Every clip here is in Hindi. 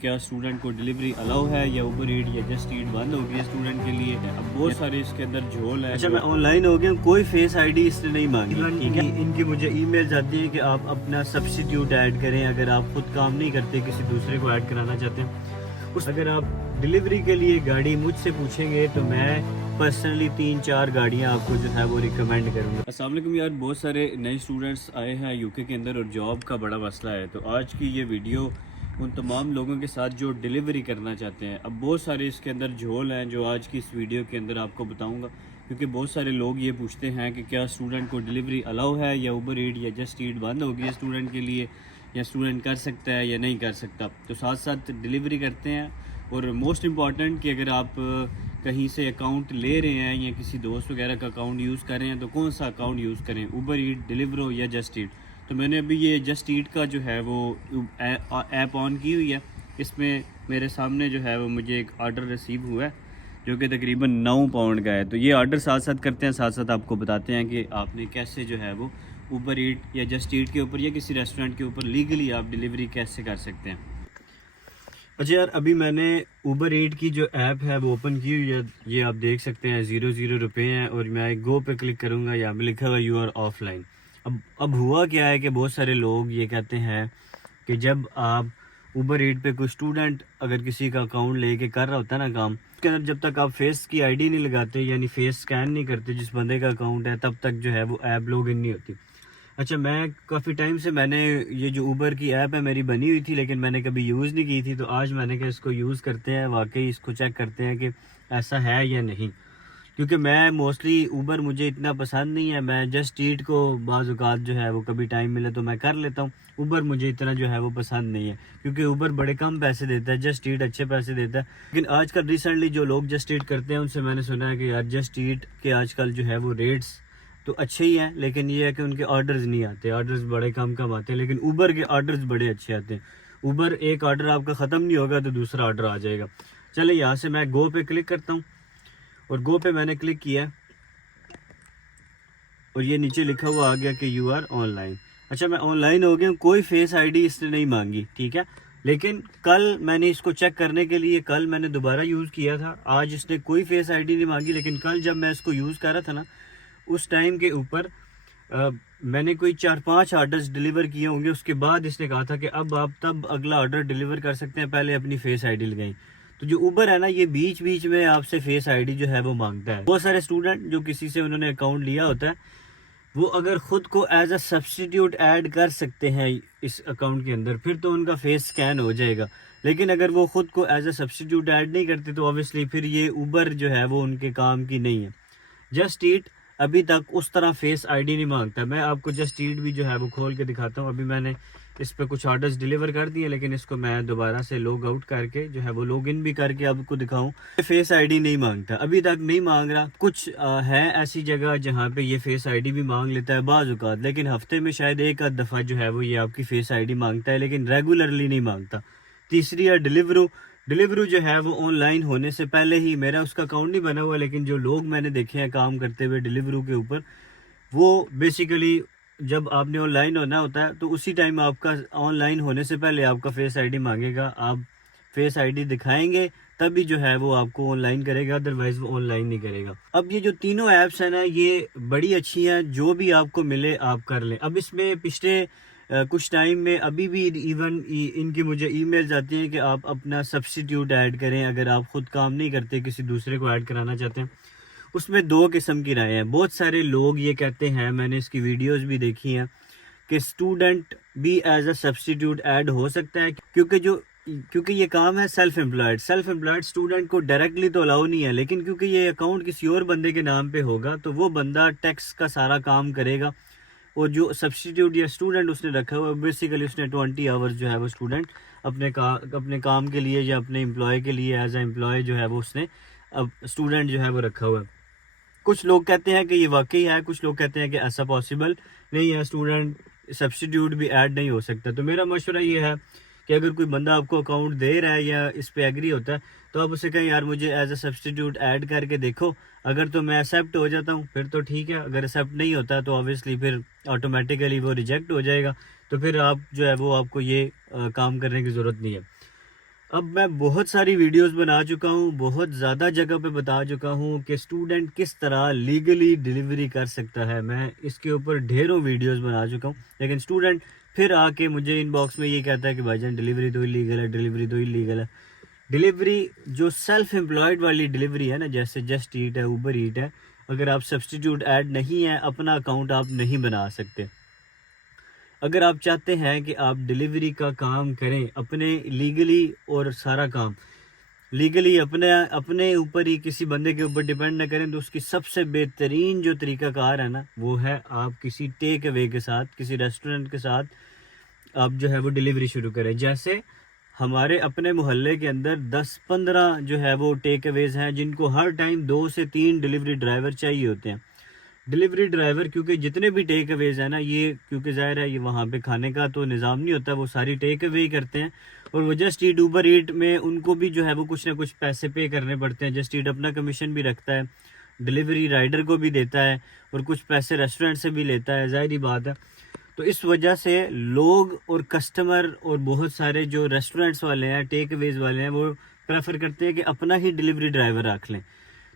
क्या स्टूडेंट को डिलीवरी अलाउ है या ऊबर ईट या जस्ट ईट बंद हो गई है स्टूडेंट के लिए। अब बहुत सारे इसके अंदर झोल है। अच्छा, मैं ऑनलाइन हो गया, कोई फेस आईडी इसने नहीं मांगी, ठीक है। इनकी मुझे ईमेल आती है कि आप अपना सब्स्टिट्यूट ऐड करें अगर आप खुद काम नहीं करते, किसी दूसरे को ऐड कराना चाहते हैं। अगर आप डिलीवरी के लिए गाड़ी मुझसे पूछेंगे तो मैं पर्सनली 3-4 गाड़ियाँ आपको जो है वो रिकमेंड करूँगा। अस्सलाम वालेकुम यार, बहुत सारे नए स्टूडेंट्स आए हैं यूके के अंदर और जॉब का बड़ा मसला है। तो आज की ये वीडियो उन तमाम लोगों के साथ जो डिलीवरी करना चाहते हैं। अब बहुत सारे इसके अंदर झोल हैं जो आज की इस वीडियो के अंदर आपको बताऊंगा, क्योंकि बहुत सारे लोग ये पूछते हैं कि क्या स्टूडेंट को डिलीवरी अलाउ है या ऊबर ईट या जस्ट ईट बंद हो गई है स्टूडेंट के लिए, या स्टूडेंट कर सकता है या नहीं कर सकता। तो साथ साथ डिलीवरी करते हैं। और मोस्ट इम्पॉर्टेंट कि अगर आप कहीं से अकाउंट ले रहे हैं या किसी दोस्त वगैरह का अकाउंट यूज़ कर रहे हैं तो कौन सा अकाउंट यूज़ करें, ऊबर ईट, डिलीवरो या जस्ट ईट। तो मैंने अभी ये जस्ट ईट का जो है वो ऐप ऑन की हुई है। इसमें मेरे सामने जो है वो मुझे एक आर्डर रिसीव हुआ है जो कि तकरीबन 9 पाउंड का है। तो ये आर्डर साथ साथ करते हैं, साथ साथ आपको बताते हैं कि आपने कैसे जो है वो ऊबर ईट या जस्ट ईट के ऊपर या किसी रेस्टोरेंट के ऊपर लीगली आप डिलीवरी कैसे कर सकते हैं। अच्छा यार, अभी मैंने ऊबर ईट की जो ऐप है वो ओपन की हुई है। ये आप देख सकते हैं 0 रुपये हैं और मैं गो पे क्लिक करूँगा, यहाँ पे लिखा हुआ यू आर ऑफलाइन। अब हुआ क्या है कि बहुत सारे लोग ये कहते हैं कि जब आप ऊबर ईट पे कोई स्टूडेंट अगर किसी का अकाउंट लेके कर रहा होता है ना काम, उसके अंदर जब तक आप फेस की आईडी नहीं लगाते यानी फेस स्कैन नहीं करते जिस बंदे का अकाउंट है, तब तक जो है वो ऐप लॉग इन नहीं होती। अच्छा, मैं काफ़ी टाइम से मैंने ये जो ऊबर की ऐप है मेरी बनी हुई थी, लेकिन मैंने कभी यूज़ नहीं की थी। तो आज मैंने कहा इसको यूज़ करते हैं, वाकई इसको चेक करते हैं कि ऐसा है या नहीं। क्योंकि मैं मोस्टली ऊबर मुझे इतना पसंद नहीं है। मैं जस्ट ईट को बाज़ औक़ात जो है वो कभी टाइम मिले तो मैं कर लेता हूँ। ऊबर मुझे इतना जो है वो पसंद नहीं है, क्योंकि ऊबर बड़े कम पैसे देता है, जस्ट ईट अच्छे पैसे देता है। लेकिन आजकल रिसेंटली जो लोग जस्ट ईट करते हैं उनसे मैंने सुना है कि यार जस्ट ईट के आजकल जो है वो रेट्स तो अच्छे ही हैं, लेकिन ये है कि उनके ऑर्डर्स नहीं आते, ऑर्डर्स बड़े कम कम आते हैं। लेकिन ऊबर के ऑर्डर्स बड़े अच्छे आते हैं। ऊबर एक ऑर्डर आपका ख़त्म नहीं होगा तो दूसरा ऑर्डर आ जाएगा। चले, यहाँ से मैं गो पे क्लिक करता हूँ और गो पे मैंने क्लिक किया और ये नीचे लिखा हुआ आ गया कि यू आर ऑनलाइन। अच्छा, मैं ऑनलाइन हो गया, कोई फेस आईडी इसने नहीं मांगी, ठीक है। लेकिन कल मैंने इसको चेक करने के लिए कल मैंने दोबारा यूज़ किया था। आज इसने कोई फेस आईडी नहीं मांगी, लेकिन कल जब मैं इसको यूज़ कर रहा था ना, उस टाइम के ऊपर मैंने कोई 4-5 ऑर्डर्स डिलीवर किए होंगे। उसके बाद इसने कहा था कि अब आप तब अगला ऑर्डर डिलीवर कर सकते हैं, पहले अपनी फेस आईडी लगाएं। तो जो ऊबर है ना, ये बीच बीच में आपसे फेस आईडी जो है वो मांगता है। बहुत सारे स्टूडेंट जो किसी से उन्होंने अकाउंट लिया होता है, वो अगर खुद को एज अ सब्स्टिट्यूट ऐड कर सकते हैं इस अकाउंट के अंदर, फिर तो उनका फेस स्कैन हो जाएगा। लेकिन अगर वो खुद को एज अ सब्स्टिट्यूट ऐड नहीं करते तो ऑब्वियसली फिर ये ऊबर जो है वो उनके काम की नहीं है। जस्ट ईट अभी तक उस तरह फेस आईडी नहीं मांगता। मैं आपको जस्ट ईट भी जो है वो खोल के दिखाता हूँ। अभी मैंने इस पे कुछ ऑर्डर्स डिलीवर कर दिए, लेकिन इसको मैं दोबारा से लॉग आउट करके जो है वो लॉग इन भी करके आपको दिखाऊं। फेस आईडी नहीं मांगता, अभी तक नहीं मांग रहा। कुछ है ऐसी जगह जहाँ पे ये फेस आईडी भी मांग लेता है बाज़ औक़ात, लेकिन हफ्ते में शायद एक आध दफ़ा जो है वो ये आपकी फेस आईडी मांगता है, लेकिन रेगुलरली नहीं मांगता। तीसरी है डिलीवरू। डिलीवरू जो है वो ऑनलाइन होने से पहले ही, मेरा उसका अकाउंट नहीं बना हुआ, लेकिन जो लोग मैंने देखे हैं काम करते हुए डिलीवरू के ऊपर, वो बेसिकली जब आपने ऑनलाइन होना होता है तो उसी टाइम आपका ऑनलाइन होने से पहले आपका फेस आईडी मांगेगा। आप फेस आईडी दिखाएंगे तभी जो है वो आपको ऑनलाइन करेगा, अदरवाइज वो ऑनलाइन नहीं करेगा। अब ये जो तीनों ऐप्स हैं ना, ये बड़ी अच्छी हैं, जो भी आपको मिले आप कर लें। अब इसमें पिछले कुछ टाइम में अभी भी इवन इनकी मुझे ईमेल्स आती हैं कि आप अपना सब्स्टिट्यूट ऐड करें अगर आप खुद काम नहीं करते, किसी दूसरे को ऐड कराना चाहते हैं। उसमें दो किस्म की राय हैं। बहुत सारे लोग ये कहते हैं, मैंने इसकी वीडियोस भी देखी हैं, कि स्टूडेंट भी एज अ सब्स्टिट्यूट ऐड हो सकता है, क्योंकि ये काम है सेल्फ एम्प्लॉयड स्टूडेंट को डायरेक्टली तो अलाउ नहीं है। लेकिन क्योंकि ये अकाउंट किसी और बंदे के नाम पे होगा तो वो बंदा टैक्स का सारा काम करेगा। और जो सब्स्टिट्यूट या स्टूडेंट उसने रखा हुआ है, बेसिकली उसने 20 आवर्स जो है वो स्टूडेंट अपने काम के लिए या अपने एम्प्लॉय के लिए एज ए एम्प्लॉय जो है वो उसने अब स्टूडेंट जो है वो रखा हुआ है। कुछ लोग कहते हैं कि ये वाकई है, कुछ लोग कहते हैं कि ऐसा पॉसिबल नहीं है, स्टूडेंट सब्स्टिट्यूट भी ऐड नहीं हो सकता। तो मेरा मशवरा ये है कि अगर कोई बंदा आपको अकाउंट दे रहा है या इस पे एग्री होता है तो आप उसे कहें यार मुझे एज अ सब्स्टिट्यूट ऐड करके देखो, अगर तो मैं एक्सेप्ट हो जाता हूँ फिर तो ठीक है, अगर एक्सेप्ट नहीं होता तो ऑब्वियसली फिर ऑटोमेटिकली वो रिजेक्ट हो जाएगा। तो फिर आप जो है वो आपको ये काम करने की ज़रूरत नहीं है। अब मैं बहुत सारी वीडियोस बना चुका हूँ, बहुत ज़्यादा जगह पे बता चुका हूँ कि स्टूडेंट किस तरह लीगली डिलीवरी कर सकता है। मैं इसके ऊपर ढेरों वीडियोस बना चुका हूँ, लेकिन स्टूडेंट फिर आके मुझे इनबॉक्स में ये कहता है कि भाईजान डिलीवरी तो इलीगल है, डिलीवरी तो इलीगल है। डिलीवरी जो सेल्फ एम्प्लॉयड वाली डिलीवरी है ना, जैसे जस्ट ईट है, ऊबर ईट है, अगर आप सब्सटीट्यूट ऐड नहीं है, अपना अकाउंट आप नहीं बना सकते। अगर आप चाहते हैं कि आप डिलीवरी का काम करें अपने लीगली, और सारा काम लीगली अपने अपने ऊपर ही, किसी बंदे के ऊपर डिपेंड ना करें, तो उसकी सबसे बेहतरीन जो तरीकाकार है ना, वो है आप किसी टेक अवे के साथ, किसी रेस्टोरेंट के साथ आप जो है वो डिलीवरी शुरू करें। जैसे हमारे अपने मोहल्ले के अंदर 10-15 जो है वो टेक अवेज हैं, जिनको हर टाइम 2 से 3 डिलीवरी ड्राइवर चाहिए होते हैं। डिलीवरी ड्राइवर, क्योंकि जितने भी टेक अवेज है ना, ये क्योंकि ज़ाहिर है ये वहाँ पे खाने का तो निज़ाम नहीं होता, वो सारी टेक अवे ही करते हैं। और वो जस्ट ईट, ऊबर ईट में उनको भी जो है वो कुछ ना कुछ पैसे पे करने पड़ते हैं। जस्ट ईट अपना कमीशन भी रखता है, डिलीवरी राइडर को भी देता है, और कुछ पैसे रेस्टोरेंट से भी लेता है, ज़ाहिर ही बात है। तो इस वजह से लोग और कस्टमर और बहुत सारे जो रेस्टोरेंट्स वाले हैं, टेक अवेज वाले हैं, वो प्रेफर करते हैं कि अपना ही डिलीवरी ड्राइवर रख लें।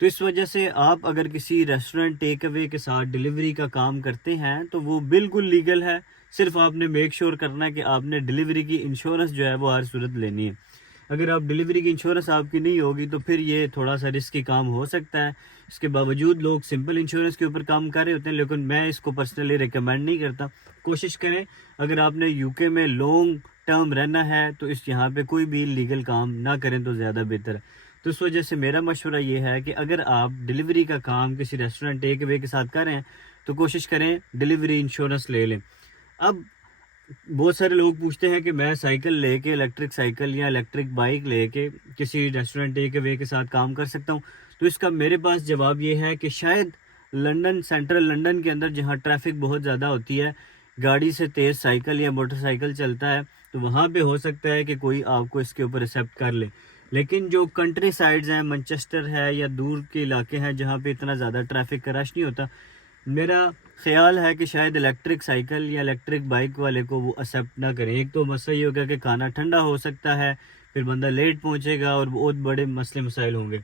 तो इस वजह से आप अगर किसी रेस्टोरेंट टेक अवे के साथ डिलीवरी का काम करते हैं तो वो बिल्कुल लीगल है। सिर्फ आपने मेक श्योर करना है कि आपने डिलीवरी की इंश्योरेंस जो है वो हर सूरत लेनी है। अगर आप डिलीवरी की इंश्योरेंस आपकी नहीं होगी तो फिर ये थोड़ा सा रिस्की काम हो सकता है। इसके बावजूद लोग सिंपल इंश्योरेंस के ऊपर काम कर रहे होते हैं, लेकिन मैं इसको पर्सनली रिकमेंड नहीं करता। कोशिश करें, अगर आपने यूके में लॉन्ग टर्म रहना है तो इस यहाँ पे कोई भी लीगल काम ना करें तो ज़्यादा बेहतर है। तो इस वजह से मेरा मशवरा ये है कि अगर आप डिलीवरी का काम किसी रेस्टोरेंट टेक अवे के साथ करें तो कोशिश करें डिलीवरी इंश्योरेंस ले लें। अब बहुत सारे लोग पूछते हैं कि मैं साइकिल लेके, इलेक्ट्रिक साइकिल या इलेक्ट्रिक बाइक लेके किसी रेस्टोरेंट टेक अवे के साथ काम कर सकता हूँ। तो इसका मेरे पास जवाब ये है कि शायद लंदन, सेंट्रल लंदन के अंदर जहाँ ट्रैफिक बहुत ज़्यादा होती है, गाड़ी से तेज़ साइकिल या मोटरसाइकिल चलता है, तो वहाँ पे हो सकता है कि कोई आपको इसके ऊपर एक्सेप्ट कर ले। लेकिन जो कंट्री साइड्स हैं, मैनचेस्टर है या दूर के इलाके हैं जहाँ पे इतना ज़्यादा ट्रैफिक का रश नहीं होता, मेरा ख्याल है कि शायद इलेक्ट्रिक साइकिल या इलेक्ट्रिक बाइक वाले को वो एक्सेप्ट ना करें। एक तो मसला ये होगा कि खाना ठंडा हो सकता है, फिर बंदा लेट पहुंचेगा और बहुत बड़े मसले मसाइल होंगे।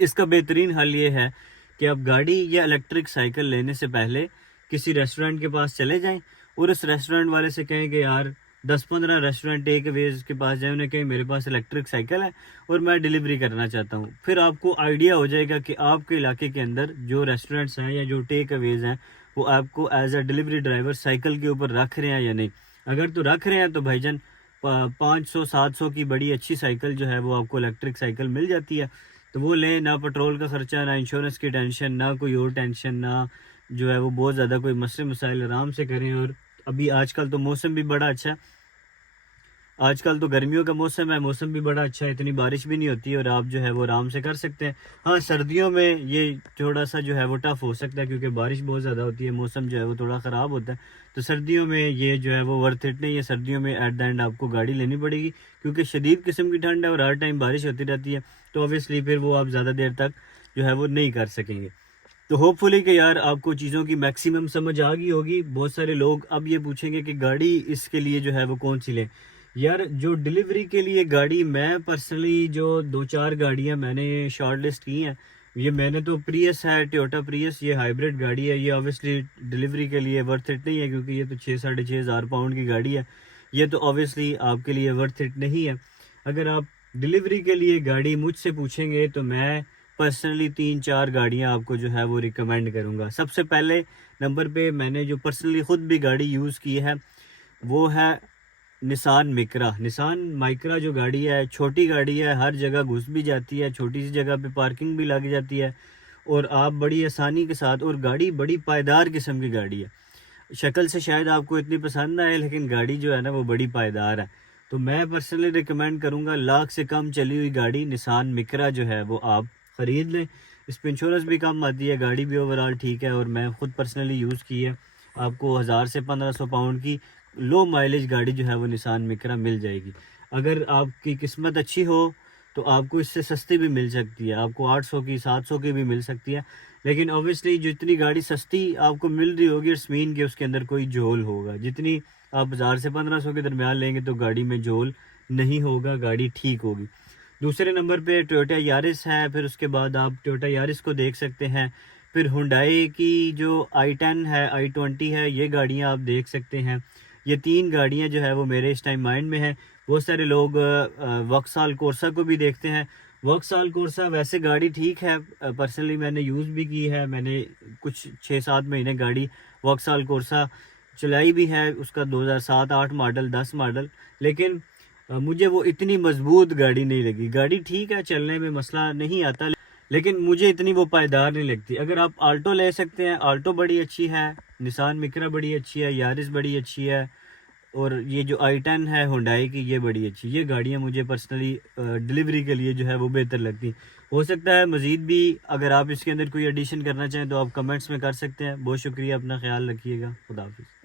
इसका बेहतरीन हल ये है कि आप गाड़ी या इलेक्ट्रिक साइकिल लेने से पहले किसी रेस्टोरेंट के पास चले जाएं और उस रेस्टोरेंट वाले से कहें कि यार 10-15 रेस्टोरेंट टेक अवेज के पास जाए, उन्हें कहें मेरे पास इलेक्ट्रिक साइकिल है और मैं डिलीवरी करना चाहता हूँ। फिर आपको आइडिया हो जाएगा कि आपके इलाके के अंदर जो रेस्टोरेंट्स हैं या जो टेक अवेज हैं वो आपको as a delivery driver cycle के ऊपर रख रहे हैं या नहीं। अगर तो रख रहे हैं तो भाईजान 500-700 की बड़ी अच्छी साइकिल जो है वो आपको इलेक्ट्रिक साइकिल मिल जाती है। तो वो लें, ना पेट्रोल का खर्चा, ना इंश्योरेंस की टेंशन, ना कोई और टेंशन, ना जो है वो बहुत ज़्यादा कोई मसले मसाइल, आराम से करें। और अभी आजकल तो मौसम भी बड़ा अच्छा है, आजकल तो गर्मियों का मौसम है, मौसम भी बड़ा अच्छा है, इतनी बारिश भी नहीं होती है और आप जो है वो आराम से कर सकते हैं। हाँ, सर्दियों में ये थोड़ा सा जो है वो टफ़ हो सकता है क्योंकि बारिश बहुत ज़्यादा होती है, मौसम जो है वो थोड़ा ख़राब होता है। तो सर्दियों में ये जो है वो वर्थ इट नहीं है। सर्दियों में एट द एंड आपको गाड़ी लेनी पड़ेगी क्योंकि शदीद किस्म की ठंड है और हर टाइम बारिश होती रहती है। तो ऑब्वियसली फिर वो आप ज़्यादा देर तक जो है वो नहीं कर सकेंगे। तो होपफुली कि यार आपको चीज़ों की मैक्सिमम समझ आ गई होगी। बहुत सारे लोग अब ये पूछेंगे कि गाड़ी इसके लिए जो है वो कौन सी लें। यार, जो डिलीवरी के लिए गाड़ी, मैं पर्सनली जो 2-4 गाड़ियां मैंने शॉर्ट लिस्ट की हैं, ये मैंने तो प्रियस है, टोयोटा प्रियस, ये हाइब्रिड गाड़ी है। ये ऑब्वियसली डिलीवरी के लिए वर्थ इट नहीं है क्योंकि ये तो 6-6.5 हज़ार पाउंड की गाड़ी है। ये तो ऑब्वियसली आपके लिए वर्थ इट नहीं है। अगर आप डिलीवरी के लिए गाड़ी मुझसे पूछेंगे तो मैं पर्सनली 3-4 गाड़ियां आपको जो है वो रिकमेंड करूंगा। सबसे पहले नंबर पे मैंने जो पर्सनली ख़ुद भी गाड़ी यूज़ की है वो है निसान मिक्रा। निसान माइक्रा जो गाड़ी है, छोटी गाड़ी है, हर जगह घुस भी जाती है, छोटी सी जगह पे पार्किंग भी लग जाती है और आप बड़ी आसानी के साथ, और गाड़ी बड़ी पायदार किस्म की गाड़ी है। शक्ल से शायद आपको इतनी पसंद ना आए लेकिन गाड़ी जो है ना वो बड़ी पायदार है। तो मैं पर्सनली रिकमेंड करूँगा, लाख से कम चली हुई गाड़ी निसान मिक्रा जो है वो आप ख़रीद लें। इस पर इंश्योरेंस भी कम आती है, गाड़ी भी ओवरऑल ठीक है और मैं ख़ुद पर्सनली यूज़ की है। आपको 1000 से 1500 पाउंड की लो माइलेज गाड़ी जो है वो निसान मिक्रा मिल जाएगी। अगर आपकी किस्मत अच्छी हो तो आपको इससे सस्ती भी मिल सकती है, आपको 800 की, 700 की भी मिल सकती है। लेकिन ऑब्वियसली जितनी गाड़ी सस्ती आपको मिल रही होगी इट्स मीन कि उसके अंदर कोई झोल होगा। जितनी आप 1000 से 1500 के दरमियान लेंगे तो गाड़ी में झोल नहीं होगा, गाड़ी ठीक होगी। दूसरे नंबर पे टोयोटा यारिस है, फिर उसके बाद आप टोयोटा यारिस को देख सकते हैं। फिर हुंडई की जो i10 है, i20 है, ये गाड़ियाँ आप देख सकते हैं। ये 3 गाड़ियाँ जो है वो मेरे इस टाइम माइंड में है। बहुत सारे लोग वक्साल कोर्सा को भी देखते हैं। वक्साल कोर्सा वैसे गाड़ी ठीक है, पर्सनली मैंने यूज़ भी की है, मैंने कुछ 6-7 महीने गाड़ी वक्साल कोर्सा चलाई भी है, उसका 2007-8 मॉडल 10 मॉडल। लेकिन मुझे वो इतनी मजबूत गाड़ी नहीं लगी। गाड़ी ठीक है, चलने में मसला नहीं आता, लेकिन मुझे इतनी वो पायदार नहीं लगती। अगर आप आल्टो ले सकते हैं, आल्टो बड़ी अच्छी है, निसान मिक्रा बड़ी अच्छी है, यारिस बड़ी अच्छी है, और ये जो i10 है हुंडई की, ये बड़ी अच्छी। ये गाड़ियाँ मुझे पर्सनली डिलीवरी के लिए जो है वो बेहतर लगती। हो सकता है मज़ीद भी अगर आप इसके अंदर कोई एडिशन करना चाहें तो आप कमेंट्स में कर सकते हैं। बहुत शुक्रिया, अपना ख्याल रखिएगा। खुदा हाफिज़।